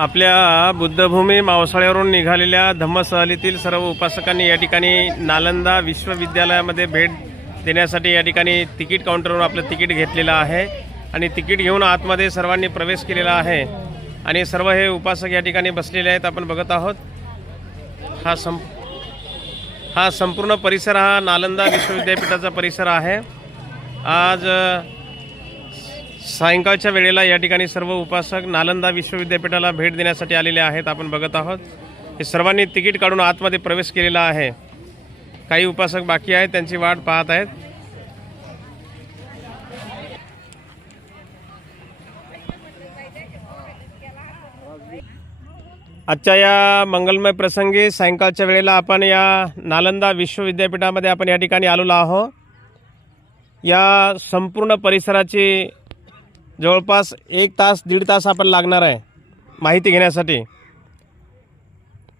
आपल्या बुद्धभूमी मावसाळ्यावरून निघालेल्या धम्मसहलीतील सर्व उपासकांनी या ठिकाणी नालंदा विश्वविद्यालयामध्ये भेट देण्यासाठी या ठिकाणी तिकीट काउंटरवरून आपलं तिकीट घेतलेलं आहे आणि तिकीट घेऊन आतमध्ये सर्वांनी प्रवेश केलेला आहे आणि सर्व हे उपासक या ठिकाणी बसलेले आहेत. आपण बघत आहोत हा संपूर्ण परिसर हा नालंदा विश्वविद्यापीठाचा परिसर आहे. आज सायंकाळच्या वेळेला या ठिकाणी सर्व उपासक नालंदा विश्वविद्यापीठाला भेट देण्यासाठी आलेले आहेत. आपण बघत आहोत हे सर्वांनी तिकीट काढून आतमध्ये प्रवेश केलेला आहे. काही उपासक बाकी आहेत, त्यांची वाट पाहत आहेत. आजच्या या मंगलमय प्रसंगी सायंकाळच्या वेळेला आपण या नालंदा विश्वविद्यापीठामध्ये आपण या ठिकाणी आलेलो आहोत. या संपूर्ण परिसराची जवळपास 1 तास 1.5 तास आपण लागणार आहे माहिती घेण्यासाठी.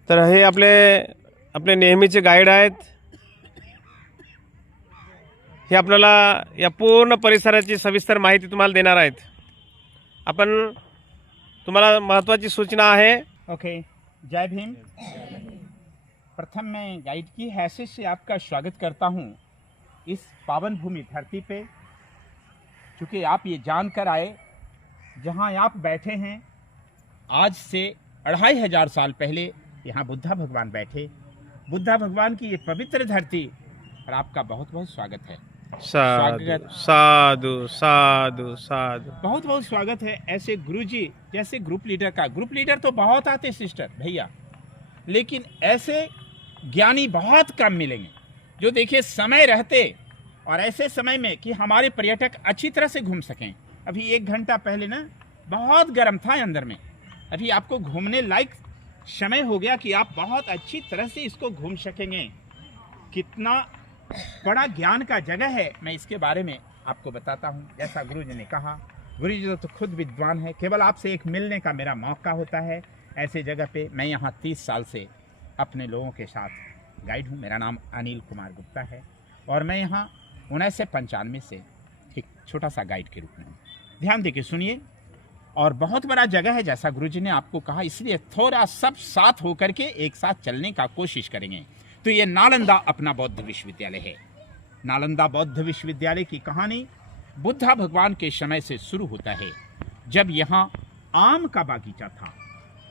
तर हे आपले नेहमीचे गाईड आहेत. हे आपल्याला या पूर्ण परिसराची सविस्तर माहिती तुम्हाला देणार आहेत. आपण तुम्हाला महत्त्वाची सूचना आहे. ओके, जय भीम। प्रथम मैं गाइड की हैसियत से आपका स्वागत करता हूं इस पावन भूमि धरती पे, क्योंकि आप ये जानकर आए जहां आप बैठे हैं आज से 2500 साल पहले यहाँ बुद्धा भगवान बैठे। बुद्धा भगवान की ये पवित्र धरती और आपका बहुत बहुत स्वागत है। साधु साधु साधु साधु, बहुत बहुत स्वागत है। ऐसे गुरुजी जैसे ग्रुप लीडर का, ग्रुप लीडर तो बहुत आते सिस्टर भैया, लेकिन ऐसे ज्ञानी बहुत कम मिलेंगे जो देखिए समय रहते और ऐसे समय में कि हमारे पर्यटक अच्छी तरह से घूम सकें। अभी 1 घंटा पहले ना बहुत गर्म था अंदर में, अभी आपको घूमने लायक समय हो गया कि आप बहुत अच्छी तरह से इसको घूम सकेंगे। कितना बड़ा ज्ञान का जगह है, मैं इसके बारे में आपको बताता हूँ। जैसा गुरु जी ने कहा, गुरु जी तो खुद विद्वान है, केवल आपसे एक मिलने का मेरा मौका होता है ऐसे जगह पे। मैं यहाँ 30 साल से अपने लोगों के साथ गाइड हूँ। मेरा नाम अनिल कुमार गुप्ता है और मैं यहाँ 1995 से एक छोटा सा गाइड के रूप में हूँ। ध्यान देके सुनिए, और बहुत बड़ा जगह है जैसा गुरु जी ने आपको कहा, इसलिए थोड़ा सब साथ होकर के एक साथ चलने का कोशिश करेंगे। तो ये नालंदा अपना बौद्ध विश्वविद्यालय है। नालंदा बौद्ध विश्वविद्यालय की कहानी बुद्धा भगवान के समय से शुरू होता है, जब यहाँ आम का बागीचा था।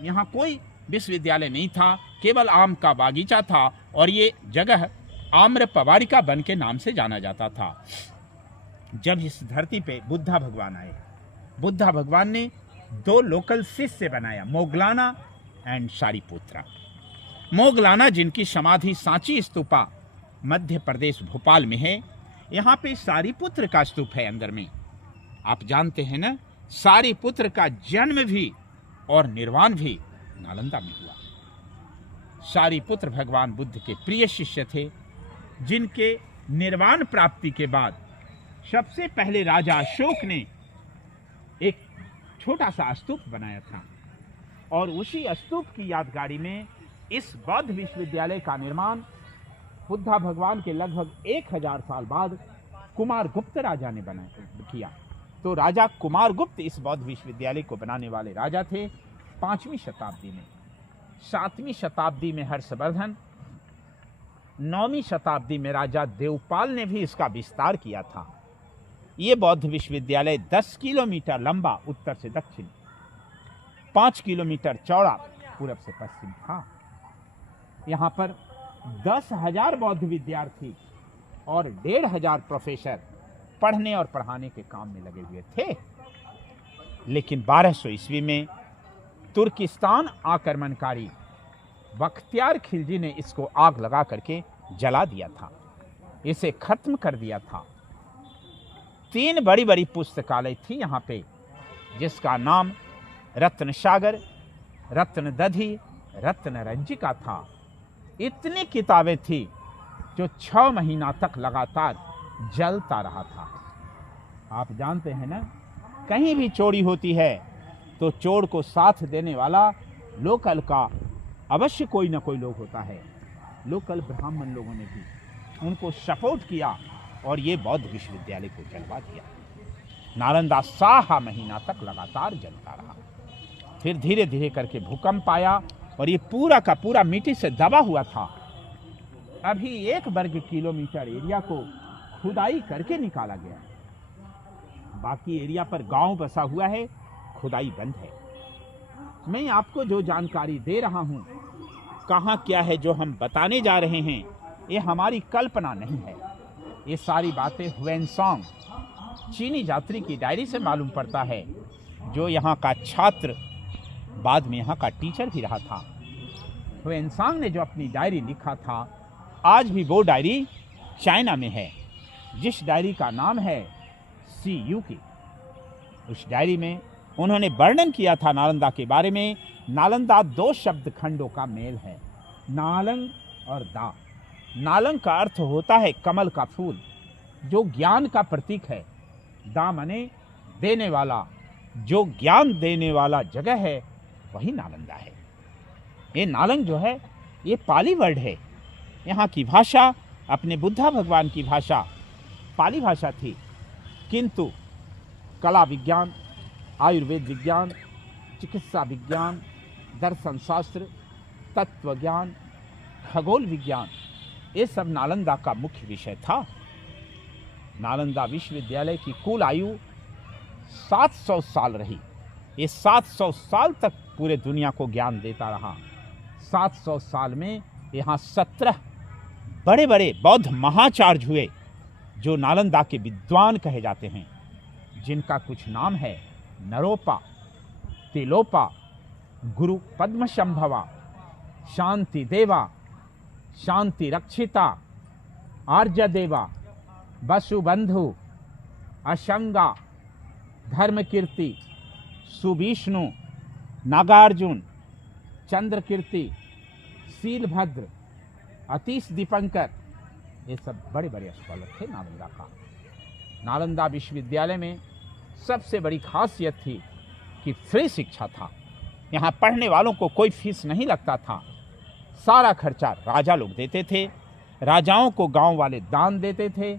यहाँ कोई विश्वविद्यालय नहीं था, केवल आम का बागीचा था और ये जगह आम्र पवारिका वन के नाम से जाना जाता था। जब इस धरती पे बुद्धा भगवान आए, बुद्धा भगवान ने 2 लोकल शिष्य बनाया, मोगलाना एंड सारिपुत्रा। मोगलाना जिनकी समाधि सांची स्तूपा मध्य प्रदेश भोपाल में है, यहाँ पे सारिपुत्र का स्तूप है अंदर में। आप जानते हैं ना, सारिपुत्र का जन्म भी और निर्वाण भी नालंदा में हुआ। सारिपुत्र भगवान बुद्ध के प्रिय शिष्य थे, जिनके निर्वाण प्राप्ति के बाद सबसे पहले राजा अशोक ने एक छोटा सा स्तूप बनाया था और उसी स्तूप की यादगारी में इस बौद्ध विश्वविद्यालय का निर्माण बुद्धा भगवान के लगभग 1000 साल बाद कुमार गुप्त राजा ने किया। तो राजा कुमार गुप्त इस बौद्ध विश्वविद्यालय को बनाने वाले राजा थे 5वीं शताब्दी में। 7वीं शताब्दी में हर्षवर्धन, 9वीं शताब्दी में राजा देवपाल ने भी इसका विस्तार किया था। ये बौद्ध विश्वविद्यालय 10 किलोमीटर लंबा उत्तर से दक्षिण, 5 किलोमीटर चौड़ा पूरब से पश्चिम था। यहाँ पर 10,000 बौद्ध विद्यार्थी और 1,500 प्रोफेसर पढ़ने और पढ़ाने के काम में लगे हुए थे। लेकिन 1200 ईस्वी में तुर्किस्तान आक्रमणकारी बख्तियार खिलजी ने इसको आग लगा करके जला दिया था, इसे खत्म कर दिया था। 3 बड़ी बड़ी पुस्तकालय थी यहाँ पे, जिसका नाम रत्न सागर, रत्न दधी, रत्न रंजिका था। इतनी किताबें थी जो 6 महीना तक लगातार जलता रहा था। आप जानते हैं ना, कहीं भी चोरी होती है तो चोर को साथ देने वाला लोकल का अवश्य कोई ना कोई लोग होता है। लोकल ब्राह्मण लोगों ने भी उनको सपोर्ट किया और ये बौद्ध विश्वविद्यालय को जलवा दिया। नालंदा 6 महीना तक लगातार जलता रहा। फिर धीरे धीरे करके भूकंप आया और ये पूरा का पूरा मिट्टी से दबा हुआ था। अभी 1 वर्ग किलोमीटर एरिया को खुदाई करके निकाला गया, बाकी एरिया पर गांव बसा हुआ है, खुदाई बंद है। मैं आपको जो जानकारी दे रहा हूं, कहां क्या है जो हम बताने जा रहे हैं, ये हमारी कल्पना नहीं है। ये सारी बातें ह्वेनसांग चीनी यात्री की डायरी से मालूम पड़ता है, जो यहाँ का छात्र बाद में यहाँ का टीचर भी रहा था। ह्वेनसांग ने जो अपनी डायरी लिखा था, आज भी वो डायरी चाइना में है, जिस डायरी का नाम है सी यू की। उस डायरी में उन्होंने वर्णन किया था नालंदा के बारे में। नालंदा 2 शब्द खंडों का मेल है, नालंग और दा। नालंग का अर्थ होता है कमल का फूल, जो ज्ञान का प्रतीक है। दा माने देने वाला, जो ज्ञान देने वाला जगह है, वही नालंदा है। ये नालंग जो है, ये पाली वर्ड है। यहाँ की भाषा अपने बुद्धा भगवान की भाषा पाली भाषा थी, किंतु कला विज्ञान, आयुर्वेद विज्ञान, चिकित्सा विज्ञान, दर्शन शास्त्र, तत्व ज्ञान, खगोल विज्ञान, ये सब नालंदा का मुख्य विषय था। नालंदा विश्वविद्यालय की कुल आयु 700 साल रही। ये 700 साल तक पूरे दुनिया को ज्ञान देता रहा। 700 साल में यहाँ 17 बड़े बड़े बौद्ध महाचार्य हुए, जो नालंदा के विद्वान कहे जाते हैं, जिनका कुछ नाम है नरोपा, तिलोपा, गुरु पद्मशंभवा, शांति देवा, शांति रक्षिता, आर्य देवा, वसुबंधु, अशंगा, धर्मकीर्ति, सुविष्णु, नागार्जुन, चंद्रकीर्ति, शीलभद्र, अतीश दीपंकर, ये सब बड़े बड़े स्कॉलर थे नालंदा का। नालंदा विश्वविद्यालय में सबसे बड़ी खासियत थी कि फ्री शिक्षा था। यहाँ पढ़ने वालों को कोई फीस नहीं लगता था। सारा खर्चा राजा लोग देते थे। राजाओं को गांव वाले दान देते थे,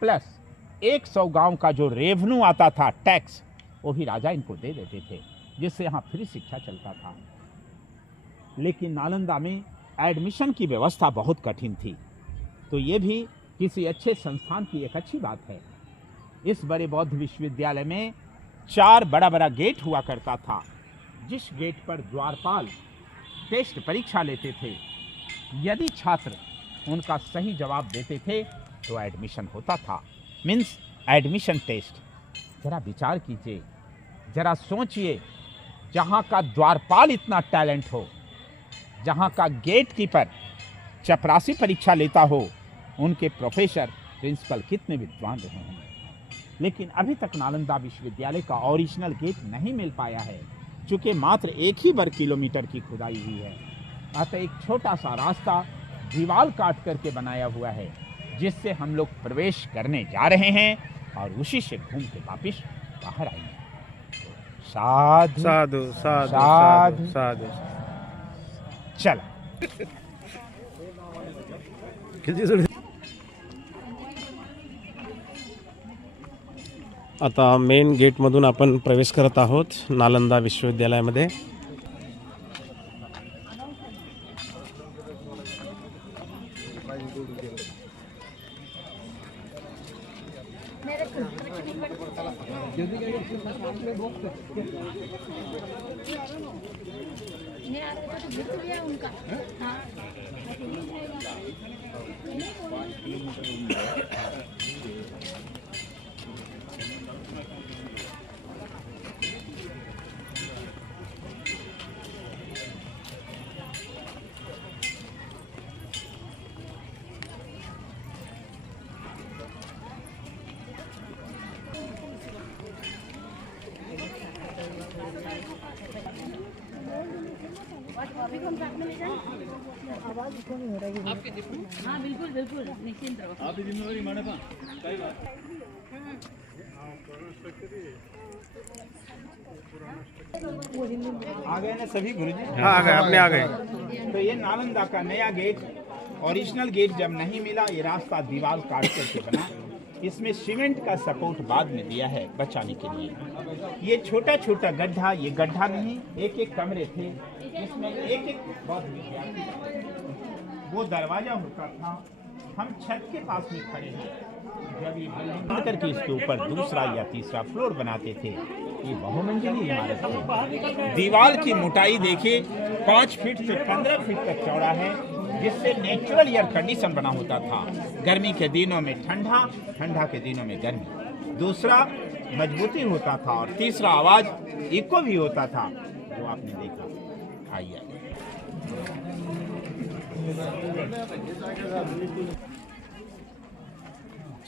प्लस 100 गांव का जो रेवेन्यू आता था, टैक्स, वो भी राजा इनको दे देते थे, जिससे यहाँ फ्री शिक्षा चलता था। लेकिन नालंदा में एडमिशन की व्यवस्था बहुत कठिन थी, तो ये भी किसी अच्छे संस्थान की एक अच्छी बात है। इस बड़े बौद्ध विश्वविद्यालय में 4 बड़ा बड़ा गेट हुआ करता था, जिस गेट पर द्वारपाल टेस्ट परीक्षा लेते थे। यदि छात्र उनका सही जवाब देते थे तो एडमिशन होता था, मीन्स एडमिशन टेस्ट। जरा विचार कीजिए, जरा सोचिए, जहाँ का द्वारपाल इतना टैलेंट हो, जहाँ का गेट कीपर चपरासी परीक्षा लेता हो, उनके प्रोफेसर प्रिंसिपल कितने विद्वान रहे हैं। लेकिन अभी तक नालंदा विश्वविद्यालय का ओरिजिनल गेट नहीं मिल पाया है, चूँकि मात्र 1 ही वर्ग किलोमीटर की खुदाई हुई है। अतः एक छोटा सा रास्ता दीवार काट करके बनाया हुआ है, जिससे हम लोग प्रवेश करने जा रहे हैं और उसी से घूम के वापिस बाहर आएंगे। साधु साधु साधु साधु साधु। चल। आता मेन गेटमधून आपण प्रवेश करत आहोत नालंदा विश्वविद्यालयामध्ये। हाँ बिल्कुल बिल्कुल निश्चिंत रहो। आपकी जिम्मेवारी माने पा कई बार आ गए ना सभी गुरुजी? हाँ आ गए, अपने आ गए। तो ये नालंदा का नया गेट, ओरिजिनल गेट जब नहीं मिला, ये रास्ता दीवार काट करके बना। इसमें सीमेंट का सपोर्ट बाद में दिया है बचाने के लिए। ये छोटा छोटा गड्ढा, ये गड्ढा नहीं, एक एक कमरे थे जिसमें एक एक बौद्ध विद्यार्थी रहते। वो दरवाजा होता था, हम छत के पास में खड़े हैं, जब ये बिल्डिंग बंद करके इसके ऊपर दूसरा या तीसरा फ्लोर बनाते थे। ये बहुमंजिली इमारत है। दीवार की मोटाई देखिए 5 फीट से 15 फीट तक चौड़ा है, जिससे नेचुरल एयर कंडीशन बना होता था। गर्मी के दिनों में ठंडा, ठंडा के दिनों में गर्मी। दूसरा मजबूती होता था और तीसरा आवाज इको भी होता था, जो आपने देखा। आइए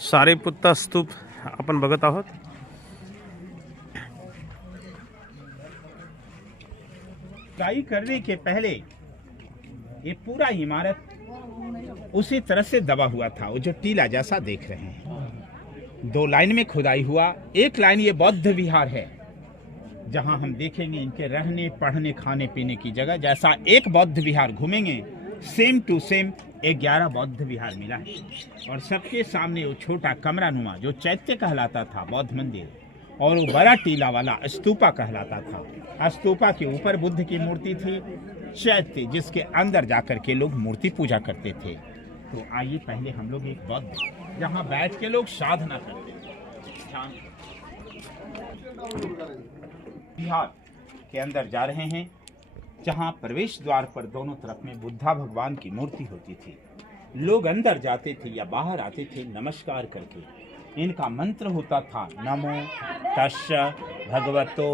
सारीपुत्ता स्तूप आपण बघत आहोत। खुदाई करने के पहले ये पूरा इमारत उसी तरह से दबा हुआ था, वो जो टीला जैसा देख रहे हैं। 2 लाइन में खुदाई हुआ। एक लाइन ये बौद्ध विहार है, जहां हम देखेंगे इनके रहने, पढ़ने, खाने पीने की जगह। जैसा एक बौद्ध विहार घूमेंगे, सेम टू सेम 11 बौद्ध विहार मिला है। और सबके सामने वो छोटा कमरा नुमा जो चैत्य कहलाता था, बौद्ध मंदिर, और वो बड़ा टीला वाला स्तूपा कहलाता था। स्तूपा के ऊपर बुद्ध की मूर्ति थी, चैत्य जिसके अंदर जाकर के लोग मूर्ति पूजा करते थे। तो आइए पहले हम लोग एक बौद्ध, जहाँ बैठ के लोग साधना करते थे, बिहार के अंदर जा रहे हैं, जहाँ प्रवेश द्वार पर दोनों तरफ में बुद्धा भगवान की मूर्ति होती थी। लोग अंदर जाते थे या बाहर आते थे नमस्कार करके। इनका मंत्र होता था नमो तस्य भगवतो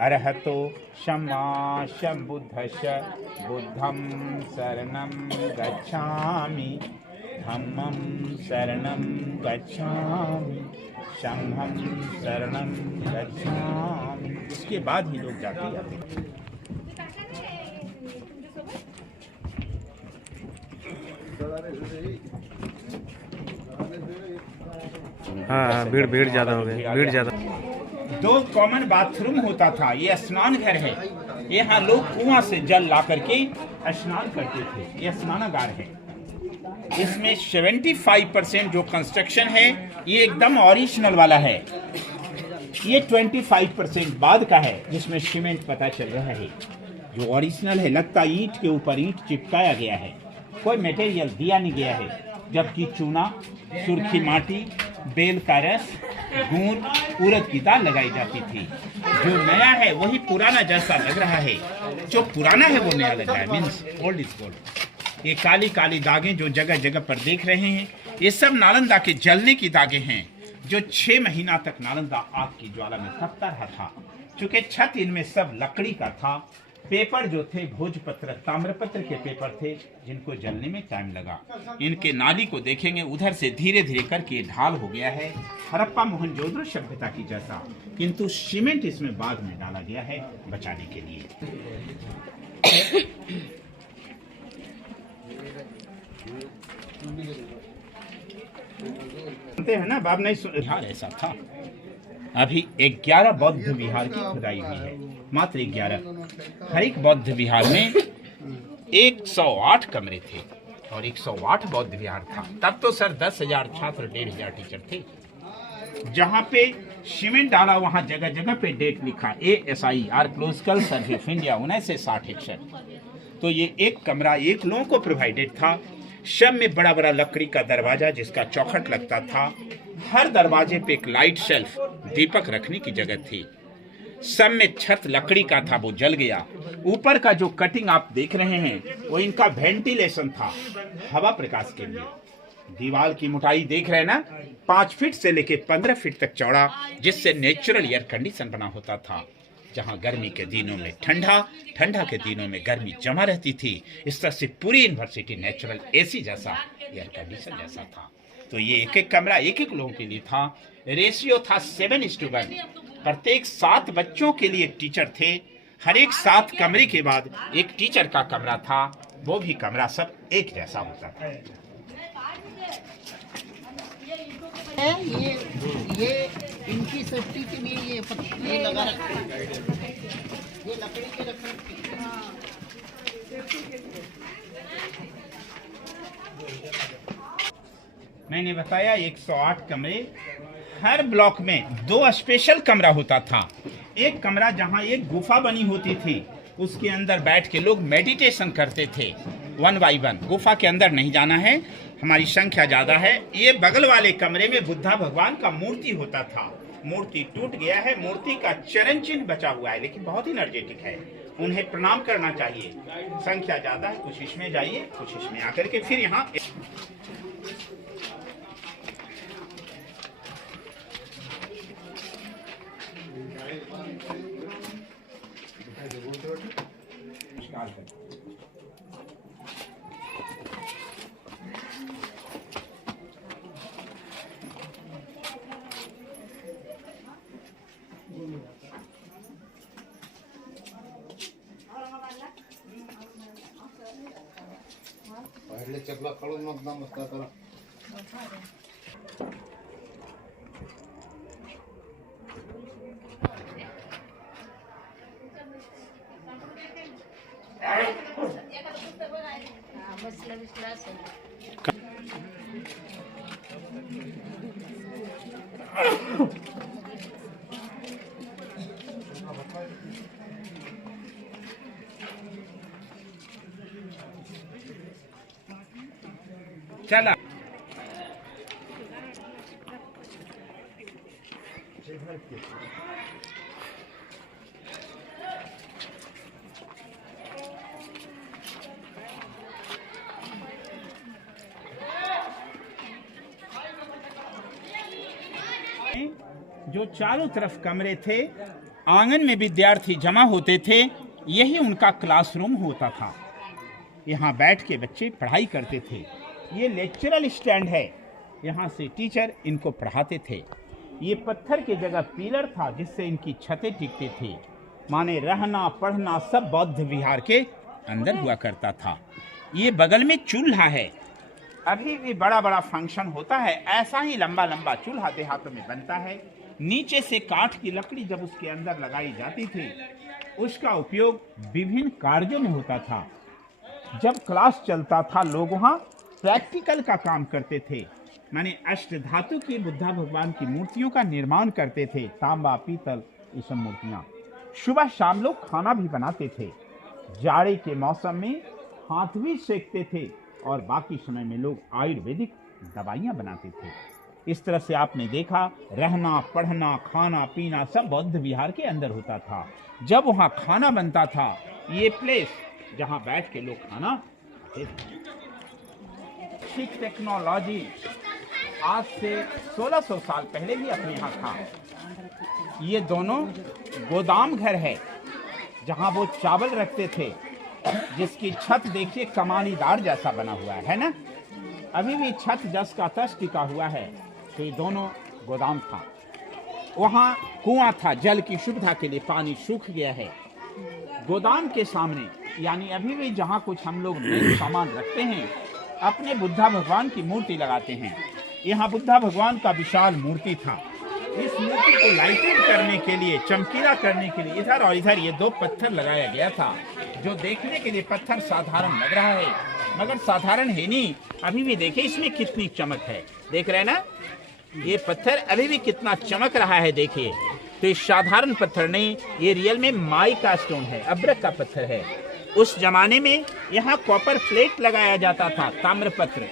अरहतो सम्मा सम्बुद्धस्य बुद्धं शरणं गच्छामि धम्मं शरणं गच्छामि संघं शरणं गच्छामि। इसके बाद ही लोग जाते थे। हाँ, भीड़ ज़्यादा हो गई, भीड़ ज़्यादा। 2 कॉमन बाथरूम होता था। ये स्नान घर है, यहाँ लोग कुआं से जल ला करके स्नान करते थे। ये स्नानागार है। इसमें 75% जो कंस्ट्रक्शन है ये एकदम ओरिजिनल वाला है। ये 25% बाद का है, जिसमें सीमेंट पता चल रहा है। जो ओरिजिनल है लगता ईंट के ऊपर ईंट चिपकाया गया है, कोई मटेरियल दिया नहीं गया है। जबकि चूना, सुर्खी माटी, बेल का रस, गूंद, उड़द की दाल लगाई जाती थी। जो नया है वही पुराना जैसा लग रहा है, जो पुराना है वो नया लग रहा है। Means old is gold. ये काली काली दागें जो जगह जगह पर देख रहे हैं, ये सब नालंदा के जलने की दागें हैं, जो 6 महीना तक नालंदा आग की ज्वाला में तपता रहा था। चूंकि छत इनमें सब लकड़ी का था। पेपर जो थे भोजपत्र, ताम्रपत्र के पेपर थे, जिनको जलने में टाइम लगा। इनके नाली को देखेंगे, उधर से धीरे धीरे करके ढाल हो गया है, हड़प्पा मोहनजोदड़ो सभ्यता की जैसा। किंतु सीमेंट इसमें बाद में डाला गया है बचाने के लिए। सुनते हैं ना, बाब नहीं सुन। बिहार ऐसा था। अभी 11 बौद्ध विहार की खुदाई हुई है, मात्र 11। हर एक बौद्ध विहार में 108 कमरे थे और 108 बौद्ध विहार था। तब तो सर 10,000 छात्र, 1,500 टीचर थे। जहाँ पे सीमेंट डाला वहाँ जगह जगह पे डेट लिखा, ASI archaeological survey of India 1960-61। तो ये एक कमरा एक लोगों को प्रोवाइडेड था। सब में बड़ा बड़ा लकड़ी का दरवाजा जिसका चौखट लगता था। हर दरवाजे पे एक लाइट शेल्फ, दीपक रखने की जगह थी। सब में छत लकड़ी का था, वो जल गया। ऊपर का जो कटिंग आप देख रहे हैं वो इनका वेंटिलेशन था, हवा प्रकाश के लिए। दीवार की मोटाई देख रहे हैं ना, 5 फीट से लेके 15 फीट तक चौड़ा, जिससे नेचुरल एयर कंडीशन बना होता था। जहां गर्मी के दिनों में ठंडा, ठंडा के दिनों में गर्मी जमा रहती थी। इस तरह से पूरी यूनिवर्सिटी नेचुरल AC जैसा, एयर कंडीशन जैसा था। तो ये एक एक कमरा एक एक लोगों के लिए था। रेशियो था 7:1। प्रत्येक 7 बच्चों के लिए एक टीचर थे। हर एक 7 कमरे के बाद एक टीचर का कमरा था। वो भी कमरा सब एक जैसा होता था। ये इनकी सेफ्टी के लिए ये लगा रखते हैं। ये लकड़ी के रखते मैंने बताया 108 कमरे, हर ब्लॉक में 2 स्पेशल कमरा होता था। एक कमरा जहां एक गुफा बनी होती थी, उसके अंदर बैठ के लोग मेडिटेशन करते थे 1 बाय 1। गुफा के अंदर नहीं जाना है, हमारी संख्या ज़्यादा है। ये बगल वाले कमरे में बुद्धा भगवान का मूर्ति होता था। मूर्ति टूट गया है, मूर्ति का चरण चिन्ह बचा हुआ है, लेकिन बहुत ही एनर्जेटिक है, उन्हें प्रणाम करना चाहिए। संख्या ज़्यादा है, कुछ इसमें जाइए, कुछ इसमें आकर के फिर यहाँ पहले चपला काढून मग नमस्कार करा. बसला बिसला असेल. चला जो चारों तरफ कमरे थे, आंगन में विद्यार्थी जमा होते थे, यही उनका क्लासरूम होता था। यहाँ बैठ के बच्चे पढ़ाई करते थे। ये लेक्चरल स्टैंड है, यहाँ से टीचर इनको पढ़ाते थे। ये पत्थर की जगह पिलर था जिससे इनकी छतें टिकती थी। माने रहना पढ़ना सब बौद्ध विहार के अंदर हुआ करता था। ये बगल में चूल्हा है, अभी भी बड़ा बड़ा फंक्शन होता है, ऐसा ही लंबा लंबा चूल्हा देहातों में बनता है। नीचे से काठ की लकड़ी जब उसके अंदर लगाई जाती थी, उसका उपयोग विभिन्न कार्यों में होता था। जब क्लास चलता था, लोग वहाँ प्रैक्टिकल का काम करते थे, माने अष्ट धातु की बुद्धा भगवान की मूर्तियों का निर्माण करते थे। तांबा पीतल ये सब मूर्तियाँ। सुबह शाम लोग खाना भी बनाते थे। जाड़े के मौसम में हाथ भी सेकते थे और बाकी समय में लोग आयुर्वेदिक दवाइयाँ बनाते थे। इस तरह से आपने देखा, रहना पढ़ना खाना पीना सब बौद्ध विहार के अंदर होता था। जब वहाँ खाना बनता था, ये प्लेस जहाँ बैठ के लोग खाना खाते थे। टेक्नोलॉजी आज से 1600 साल पहले भी अपने यहाँ था। ये दोनों गोदाम घर है जहाँ वो चावल रखते थे, जिसकी छत देखिए कमानीदार जैसा बना हुआ है ना। अभी भी छत जस का तस टिका हुआ है। तो ये दोनों गोदाम था। वहाँ कुआं था जल की सुविधा के लिए, पानी सूख गया है। गोदाम के सामने यानी अभी भी जहाँ कुछ हम लोग सामान रखते हैं, अपने बुद्धा भगवान की मूर्ति लगाते हैं। यहाँ बुद्धा भगवान का विशाल मूर्ति था। इस मूर्ति को लाइटिंग करने के लिए, चमकीला करने के लिए इधर और इधर ये 2 पत्थर लगाया गया था, जो देखने के लिए पत्थर साधारण लग रहा है, मगर साधारण है नहीं। अभी भी देखिए इसमें कितनी चमक है, देख रहे हैं ना। ये पत्थर अभी भी कितना चमक रहा है, देखिए। तो ये साधारण पत्थर नहीं, ये रियल में माई का स्टोन है, अब्रक का पत्थर है। उस जमाने में यहाँ कॉपर प्लेट लगाया जाता था, ताम्रपत्र।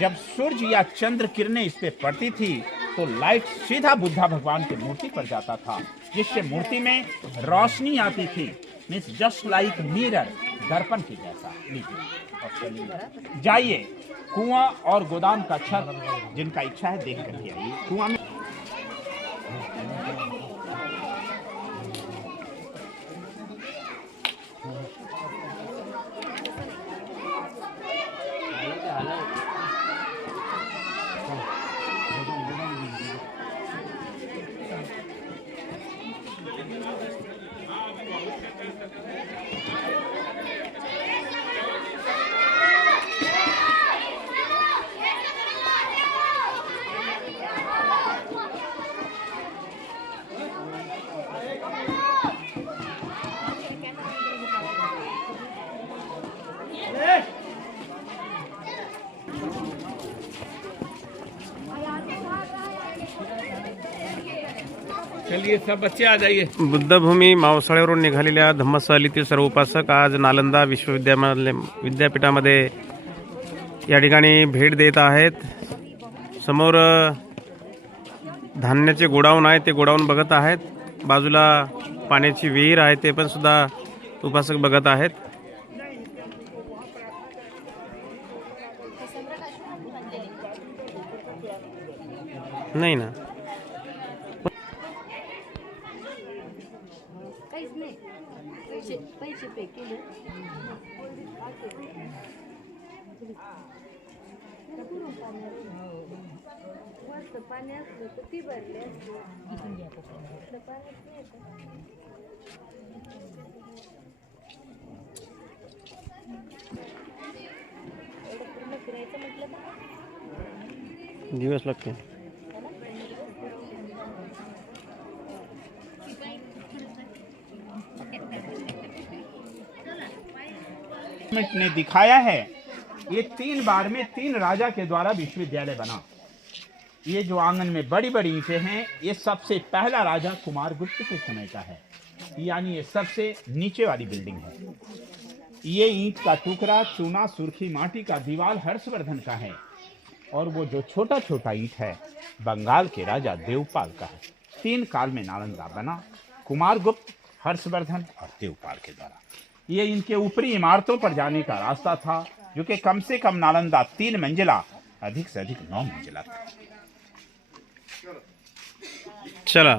जब सूर्य या चंद्र किरणें इस पे पड़ती थी तो लाइट सीधा बुद्धा भगवान की मूर्ति पर जाता था, जिससे मूर्ति में रोशनी आती थी। मीन्स जस्ट लाइक मिरर, दर्पण की जैसा। लीजिए, जाइए कुआं और गोदाम का छत, जिनका इच्छा है देख करके आइए। कुआं में चलिए सब बच्चे आ जाइए. बुद्धभूमी मावसाळ्यावरून निघालेल्या धम्मसहलीतील सर्व उपासक आज नालंदा विद्यापीठामध्ये या ठिकाणी भेट देत आहेत. समोर धान्याचे गोडाऊन आहे, ते गोडाऊन बघत आहेत. बाजूला पाण्याची विहीर आहे, ते पण सुद्धा उपासक बघत आहेत. नाही ना, काहीच नाही. पैसे पे केले. मस्त पाणी असलं तर ती भरले पूर्ण फिरायचं म्हटलं ना दिवस लागते. ने दिखाया है ये 3 बार में 3 राजा के द्वारा विश्वविद्यालय बना. ये जो आंगन में बड़ी बड़ी ईंटें हैं, ये सबसे पहला राजा कुमारगुप्त के समय का है, यानी ये सबसे नीचे वाली बिल्डिंग है. ये ईंट का टुकड़ा चूना सुर्खी माटी का दीवार हर्षवर्धन का है, और वो जो छोटा छोटा ईंट है बंगाल के राजा देवपाल का है. 3 काल में नालंदा बना, कुमारगुप्त, हर्षवर्धन और देवपाल के द्वारा. ये इनके ऊपरी इमारतों पर जाने का रास्ता था, जो कि कम से कम नालंदा 3 मंजिला, अधिक से अधिक 9 मंजिला था. चला.